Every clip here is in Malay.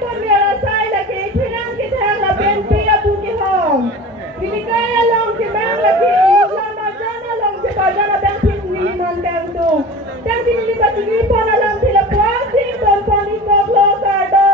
pun biara sai lagi tirang kita la benpi abu ki hong. Binikaya long ki mang lagi lama jana long ki bajana benpi ni non bang tu. Dan kini batu ni pun alam tila puasi pun pani koklo kado.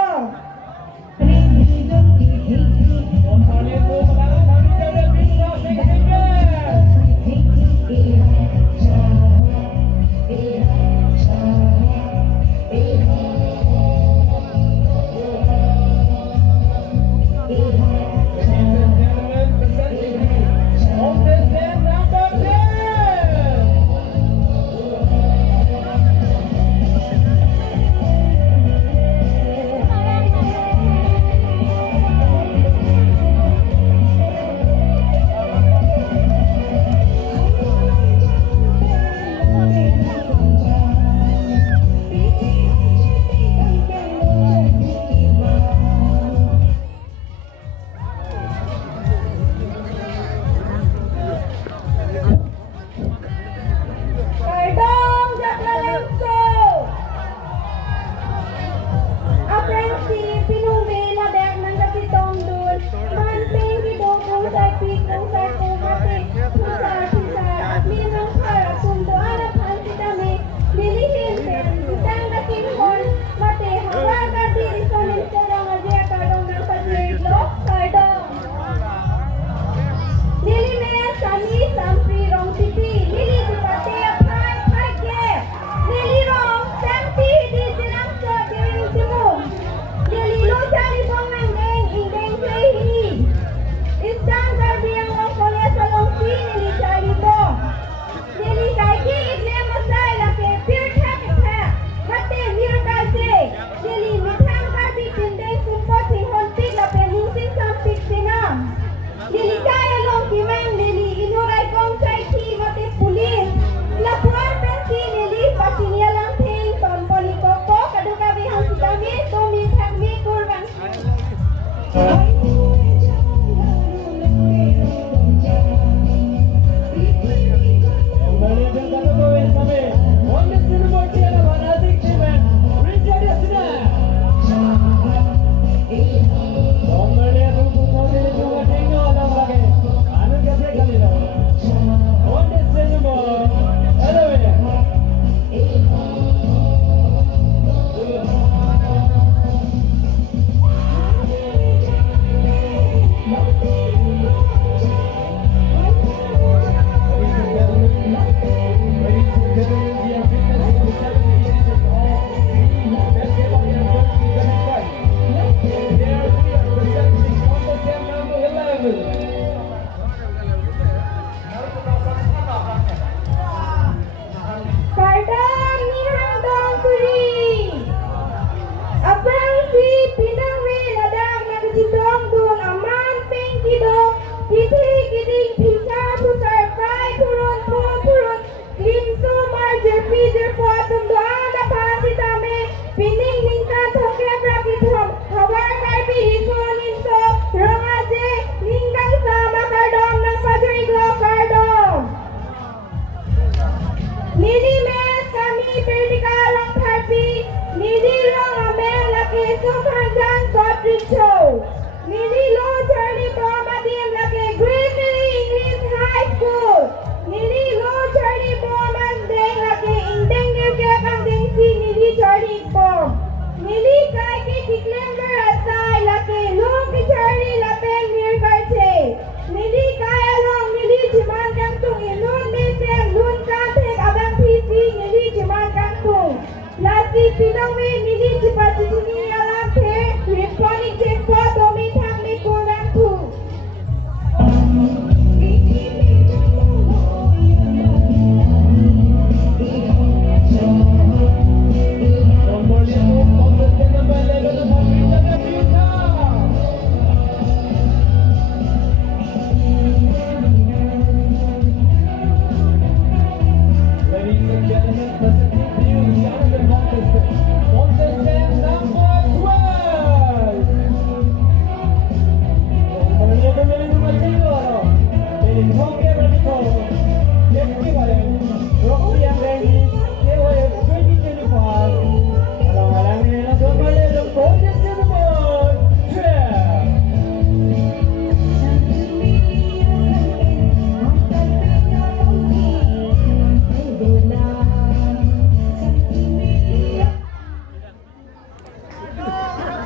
Pinang we nili cepat sini alam teh, electronic check for domi thang mi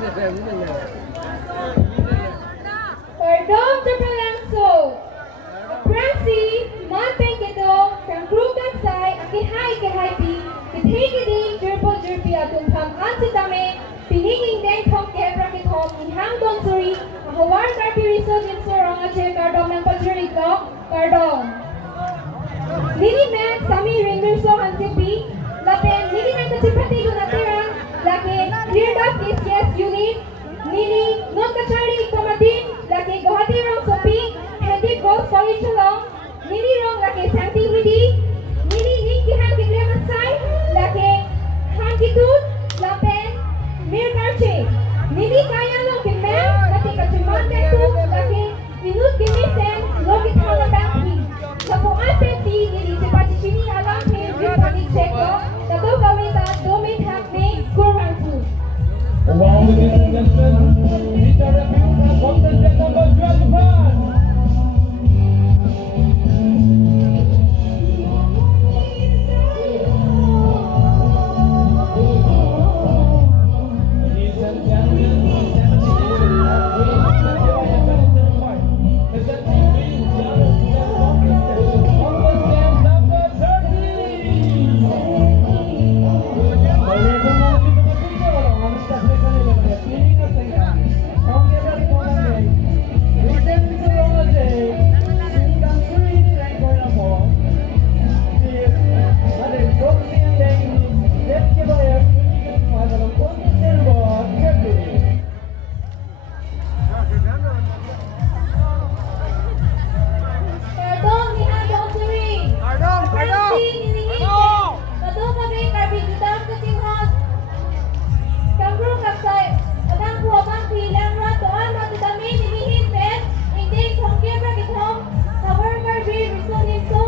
Pardon the Palangso. Pransi, Mountain Kito, Kangkrugan Sai, Akihay Kahaypi, Kithigiding, Jerpol Jerpi Atun Pam Ansitame, Piniging Deng Kong Kebra Kitom, in Hang Dong Suri, Ahawar Karpi Riso Din Sorong Ache Kardom ng Pajuri Klok, Kardom. Nini Men, Sami Ringer So Hansipi, Lapen, Nini Men Kachipati Gunatiran, Laki, Cleared Up is Yes Unit, Nini, Non Kachari Ikamatin, Laki Gohati Rong Sopi, Hendi Ghost Fali Chalong, Nini Rong Laki Santi Hidi, Nini Ninki Hanki Klemasai, Laki Hanki Tut, Lapen, Mir Karche, Nini Kaya Long Kimen, Laki Kachiman Kentu, Laki Minut Kimisen, Lokit Hala Bangki, Lapuan Peti, Nini Chipati Chini Alam Pin, Ripati Cheko, Tato Kawita, Domin Hakne, Kurmantu. Wow, ladies and gentlemen, Rita Rebuta, contestant number 12. Ladies and gentlemen, presenting contestant number Pardon, ni Handong Suri. Pransi, Nini Hinten, Tato Kabe, Karpi Gudam Katinghot, Kangkru Kapsay, Adang Kuwabang Pilang Rat, Doan Matidami, Nini Hinten, Inding Kong Kebra Kitom, Kabar Karpi, Riso Nimso,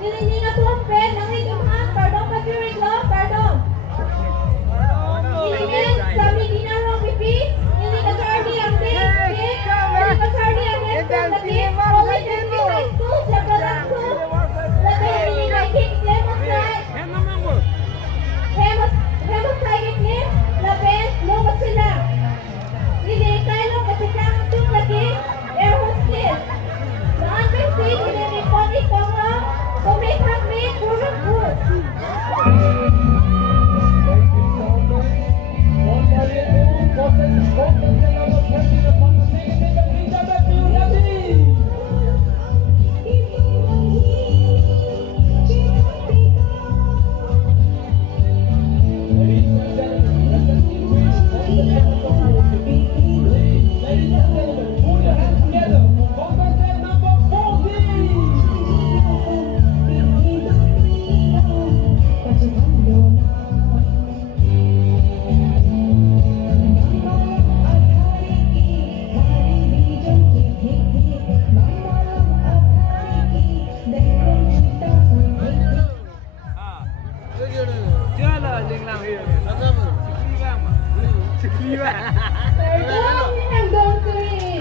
Nini Ninga Tuang Pen, Nangit Imhan, Pardon Kapiri Klo, Pardon. Nini Men, Sami Dinarong Pipi, Nini Katardi Angte, Nini Katardi Angte, Nini Rollin Henry High School, Jabalangso, Lagi Nini Kaikik, Lemos Sai, Hemos Kaikik Lim, Laben, Lomot Sila, Nini Kailong Katikang Tung Lagi, Air Hostess, Laan Pensi, Nini Niponi Kongo, Kumit Hakme, Kurang Kur. Pardon, ni Handong Suri.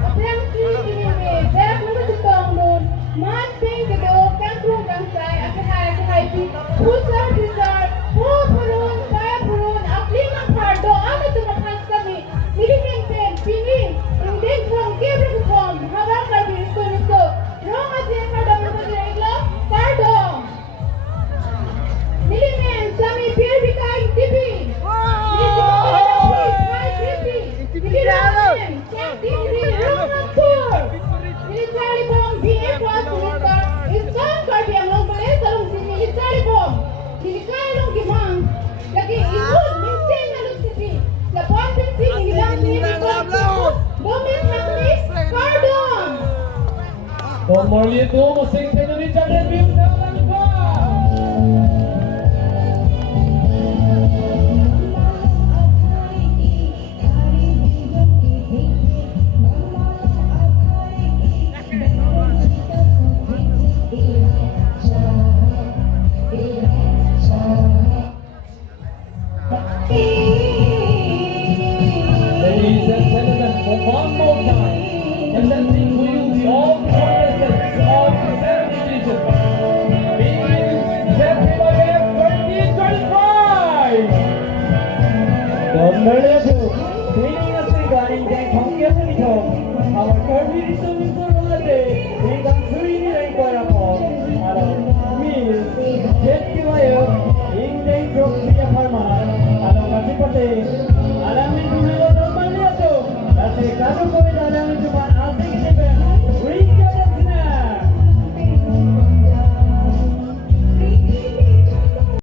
Aplang Suri Kinime, Berak Nunggu Tutong Nun, Man Ping Kedo, Kangkru Gangsay, Akahay Pi, Pusar Pusar, Purun, Kaya Purun, Apling ang Pardo, Ano Tumapans Kami, Nini Hinten, Pini, Indin Kong Kebra Kukom, Hawang Karpi Riso Niso, Rong Asin Pardo Mungkutira Iglo, Pardon. Nini Men, Sami Pirbikai, Tipi, Don Marlito, masing sa Rita Rebuta, Ladies and gentlemen, for one more time, presenting to you the all contestants of the Saturday region. Being presented by the 2025. Earlier too, training us regarding the 경기에서 our current reason for the day, we can swing in Guayapon, means jet wire, in the drop via Parma, Along Matipate, Alamin to Normaliato, that's a Kano Koidana.